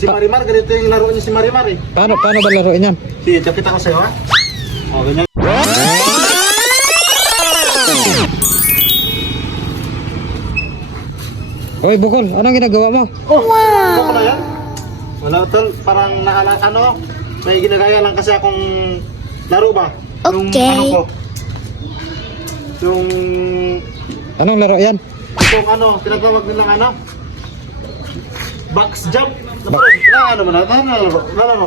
Si Marimar, ganito yung laro niya si Marimar eh. Paano ba laruin yan? Sige, kita ko sa'yo ha. O, ganyan. Hoy, Bukol, anong ginagawa mo? Oh, wow! Ano pala yan? Wala tol, parang may ginagaya lang kasi akong laro ba? Okay. Yung Anong laro yan? itong tinatawag nilang box jump. Nalaro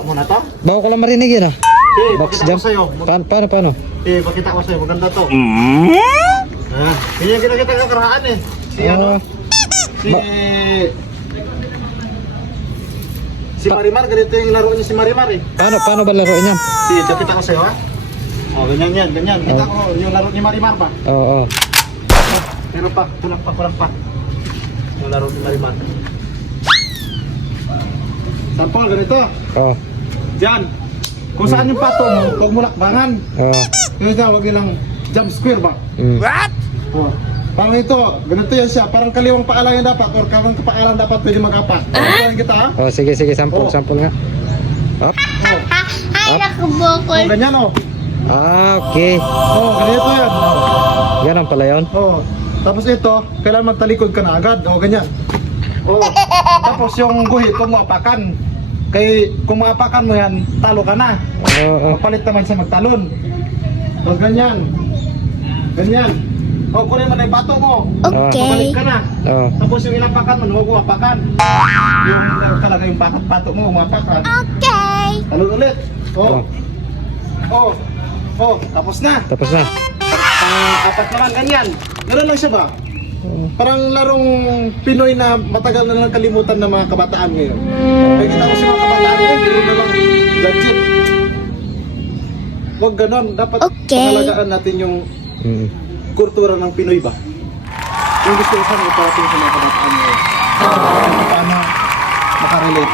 mo na to? Bago ko lang marinig yun ah. Okay, Box pakita ko jump? sa'yo. Paano? Pakita ko sa'yo, maganda to. Ganyan kita kakaraan eh. Si Marimar, ganito yung laro niya si Marimar eh. Paano ba laruin yan? Sige, kita ko sa'yo ha. O, ganyan yan, ganyan. Kita ko yung laro ni Marimar ba? Oo. Meron pa, kulang pa. Yung laro ni Marimar. Sample, ganito. Oo. Diyan. Kung saan yung pato mo, huwag mo lakbangan. Oo. Yung ito, huwag nilang jump square ba? What? Oh. Parang ito, ganito yan siya. Parang kaliwang paalang yan dapat or kaliwang paalang dapat pwede mag-apak. Ganyan kita ha? Oh, sige, sample nga. Up. Ay, naku, Bukol. Oh, ganyan oh. Okay. Oh, ganito yan. Ganun pala yun. Oh. Tapos ito, kailangan magtalikod ka na agad. Oh, ganyan. Oh. Tapos yung guhit, kung maapakan. Kung maapakan mo yan, talo ka na. Oo. Mapalit naman siya magtalon. Oh, ganyan. Ganyan. O, kunin mo na yung bato mo. Okay. Mapalit ka na. Oo. Tapos yung inapakan mo, huwag mo apakan. Yung talaga yung pato mo, umapakan. Okay. Talon ulit. Oh. Oh, tapos na. Tapos na. Apat naman, ganyan. Ganoon lang siya ba? Parang larong Pinoy na matagal na nakalimutan ng mga kabataan ngayon. Nakikita ko si mga kabataan ngayon, pero naman gadget. Huwag ganon. Dapat pangalagaan natin yung kultura ng Pinoy ba? Yung gusto ko sana iparating sa mga kabataan ngayon. Paano makarelate?